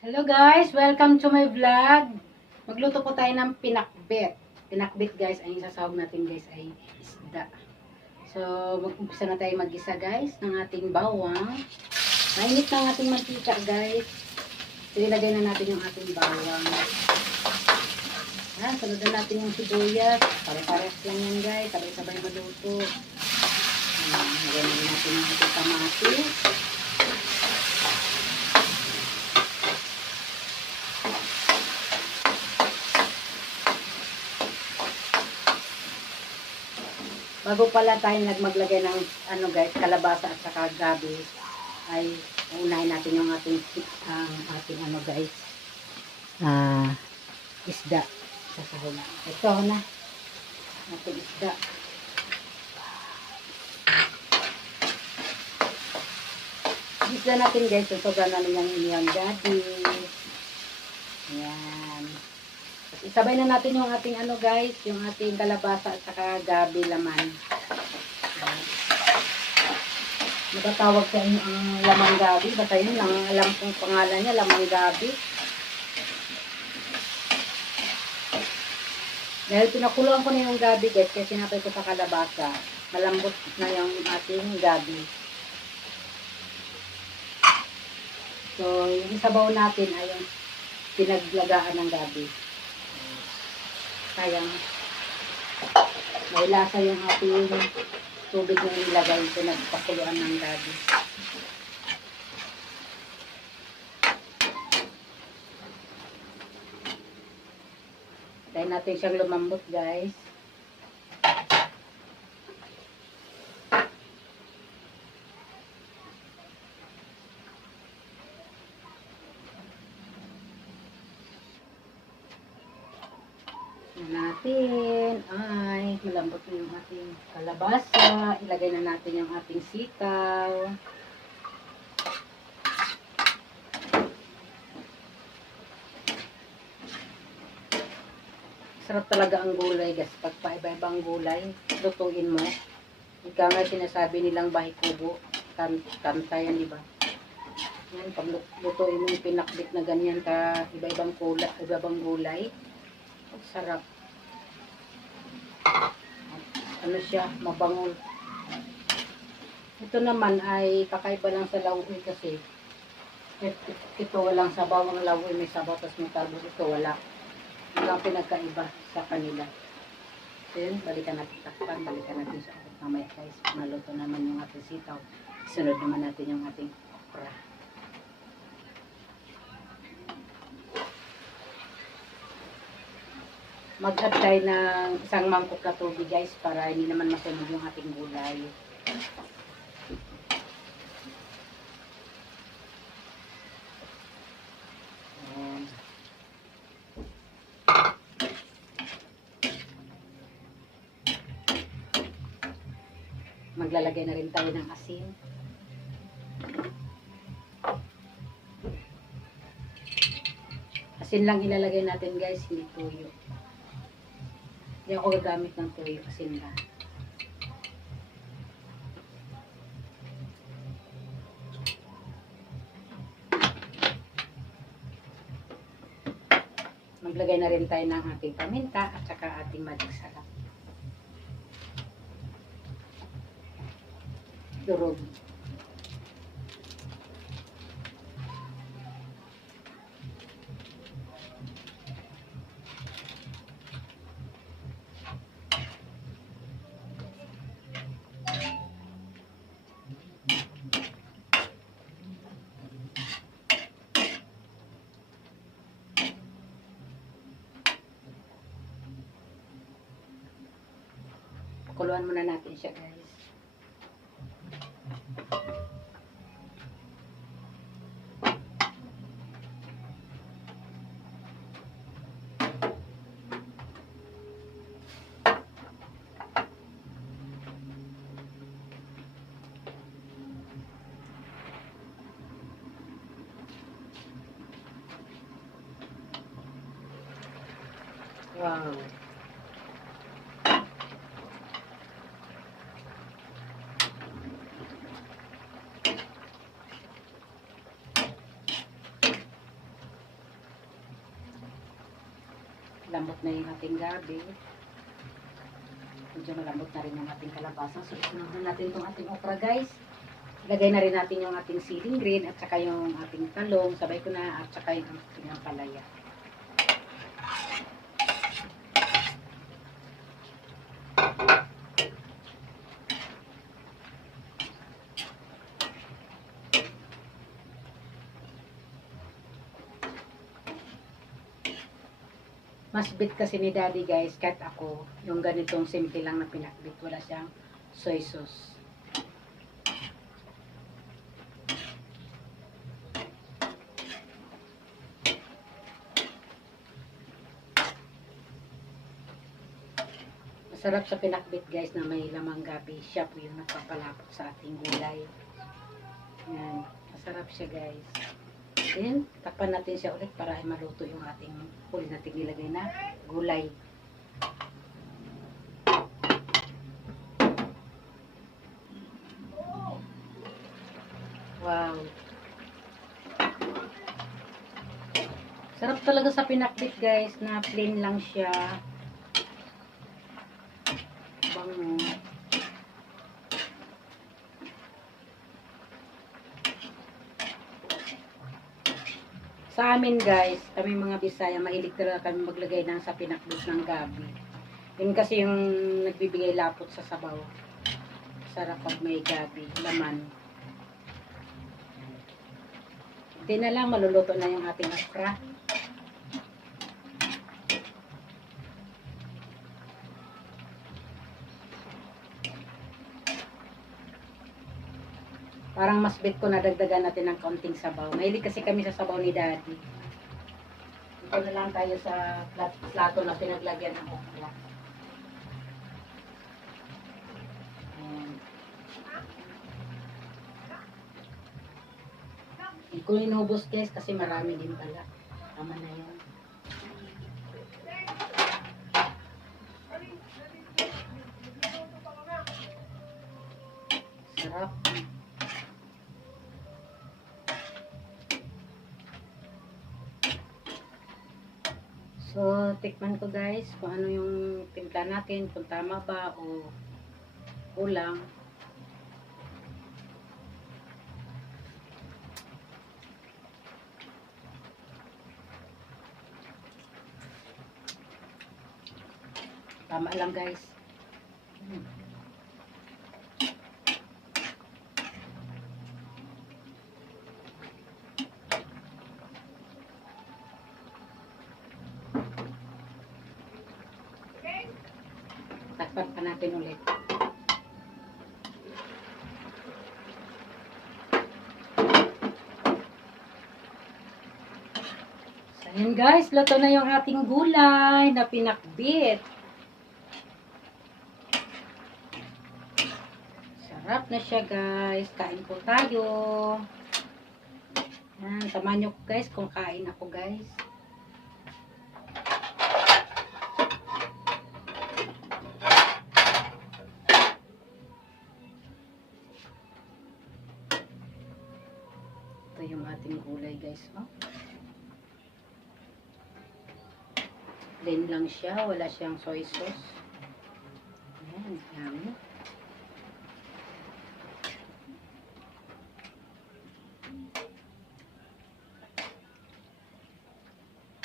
Hello guys, welcome to my vlog. Magluto po tayo ng pinakbet. Pinakbet guys, ay sasahog natin guys ay isda. So, mag-umpisa na tayo mag-isa guys ng ating bawang. Mainit na ang ating mantika guys. So, ilagay na natin yung ating bawang. Sunod na natin yung sibuyas. Pare-pares lang yan guys, sabay-sabay maluto. Ilagay na natin yung ating kamatis. Bago pala tayo maglagay ng kalabasa at saka gabi, ay unahin natin yung ating isda sa sahog. Ito na ating isda. Isda natin guys, sobrang namin yung gabi. Ayan. Isabay na natin yung ating yung ating kalabasa at saka gabi laman. Natatawag sa inyo ang lamang gabi. Basta yun lang alam kong pangalan niya, lamang gabi. Dahil pinakuluan ko na yung gabi guys, kaya sinapay ko sa kalabasa. Malambot na yung ating gabi. So, yung sabaw natin ay yung pinaglagaan ng gabi. Sayang may lasa yung ating tubig na nilagay ito nagpakuluan ng gabi. Tayo natin siyang lumambot guys. Natin ay malambot na yung ating kalabasa. Ilagay na natin yung ating sitaw. Sarap talaga ang gulay guys. Pag paiba-ibang gulay, lutuin mo. Ika nga sinasabi nilang bahay kubo. Kanta yan, diba? Yan, pag lutuin mo yung pinakbit na ganyan ka iba-ibang gulay. Sarap. Ano siya, mabangol. Ito naman ay kakaiba lang sa lawoy kasi ito walang sabaw, ang lawoy may sabaw tapos may talbos, ito wala. Ito ang pinagkaiba sa kanila. So yun, balikan natin takpan, balikan natin sa ating mamaya guys. Maluto naman yung ating sitaw. Sunod naman natin yung ating okra. Mag-add tayo ng isang mangkok na tubig guys para hindi naman masunog yung ating gulay. Maglalagay na rin tayo ng asin. Asin lang ilalagay natin guys, hindi tuyo. Hindi ako gagamit ng tuyo, asin lang. Maglagay na rin tayo ng ating paminta at saka ating magic sarap. Durog. Pakuluan muna natin siya guys. Wow. Lambot na yung ating gabi. Medyo malambot na rin yung ating kalabasa. So, isunod na natin itong ating okra, guys. Ilagay na rin natin yung ating ceiling green at saka yung ating talong. Sabay ko na at saka yung ating ampalaya. Mas bit kasi ni Daddy, guys, kahit ako, yung ganitong simple lang na pinakbit. Wala siyang soy sauce. Masarap sa pinakbit, guys, na may lamang gabi. Siya po yung nagpapalapot sa ating gulay. Yan. Masarap siya, guys. Then, takpan natin siya ulit para ay maluto yung ating huli natin nilagay na gulay. Wow. Sarap talaga sa pinakbit, guys, na plain lang siya. Bango. Sa amin, guys, kami mga Bisaya, mahilig talaga kami maglagay ng sa pinakbit ng gabi. Yun kasi yung nagbibigay lapot sa sabaw. Sarap pag may gabi, laman. Hindi na lang, maluluto na yung ating okra. Parang mas bet ko na dagdagan natin ng kaunting sabaw. Mahilig kasi kami sa sabaw ni Daddy. Ito na lang tayo sa plato na pinaglagyan ng okra. Hindi ko inubos, guys, kasi marami din pala. Tama na yan. Sarap. So, tikman ko, guys, kung ano yung timpla natin, kung tama ba o kulang. Tama lang, guys. Takpan pa natin ulit. So, ayan, guys, luto na yung ating gulay na pinakbit. Sarap na siya, guys. Kain po tayo. Yan, samahan nyo, guys, kung kain ako, guys. Ito yung ating gulay, guys. Oh. Plain lang siya. Wala siyang soy sauce. Ayan, yummy.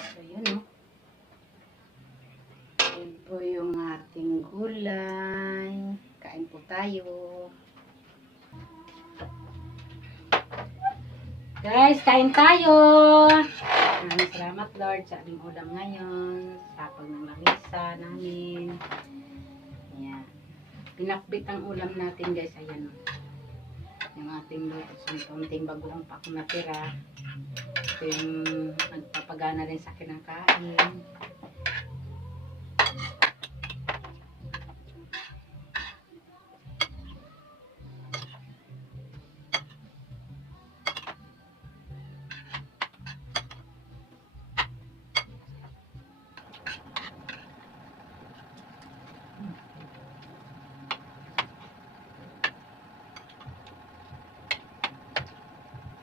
So, yun, oh. Yan po yung ating gulay. Kain po tayo. Guys, kain tayo! Maraming salamat, Lord, sa aming ulam ngayon. Sa pagmamahisa namin. Ayan. Pinakbit ang ulam natin, guys. Ayan. Yung ating luto. So, kaunting bagoong pa kung natira. Ito yung nagpapagana rin sa akin ng kain.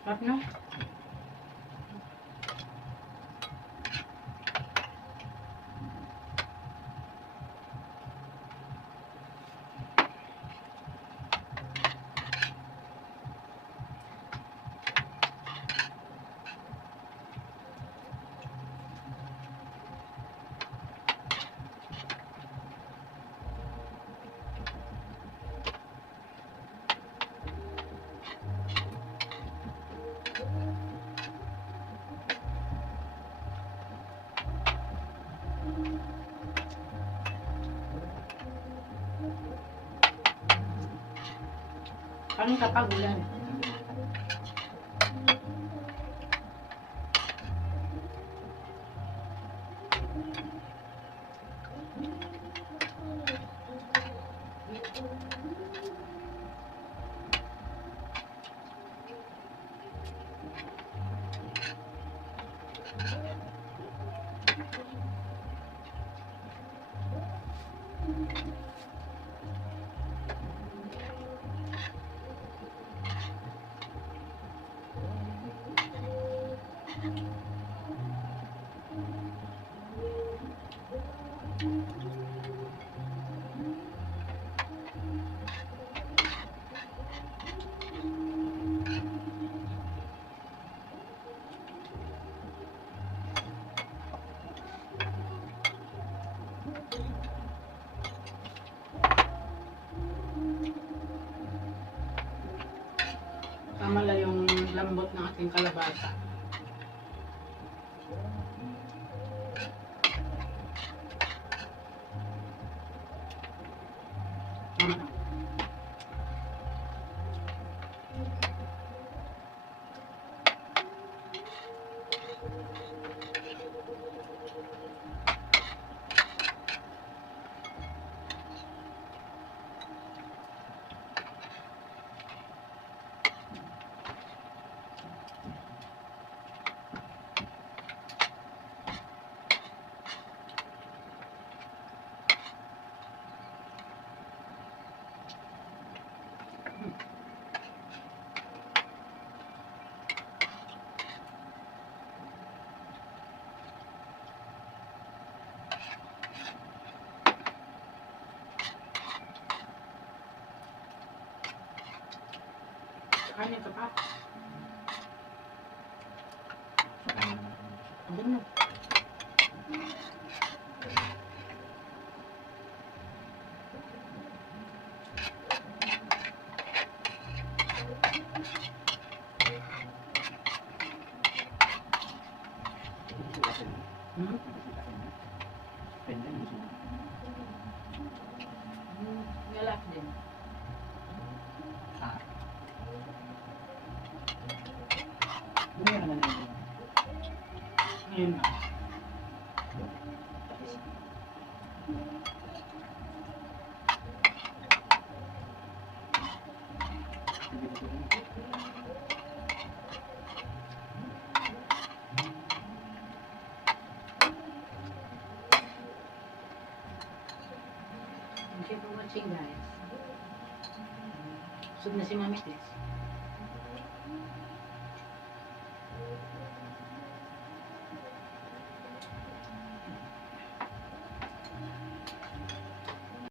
Sarap, no? Kanin kapag ulan. Tama lang yung lambot ng ating kalabasa. Tama lang. Kanin ka pa. Andun na. Hmm? Galak din. Ngayon na. Thank you for watching, guys. Sub na si Mami Tis.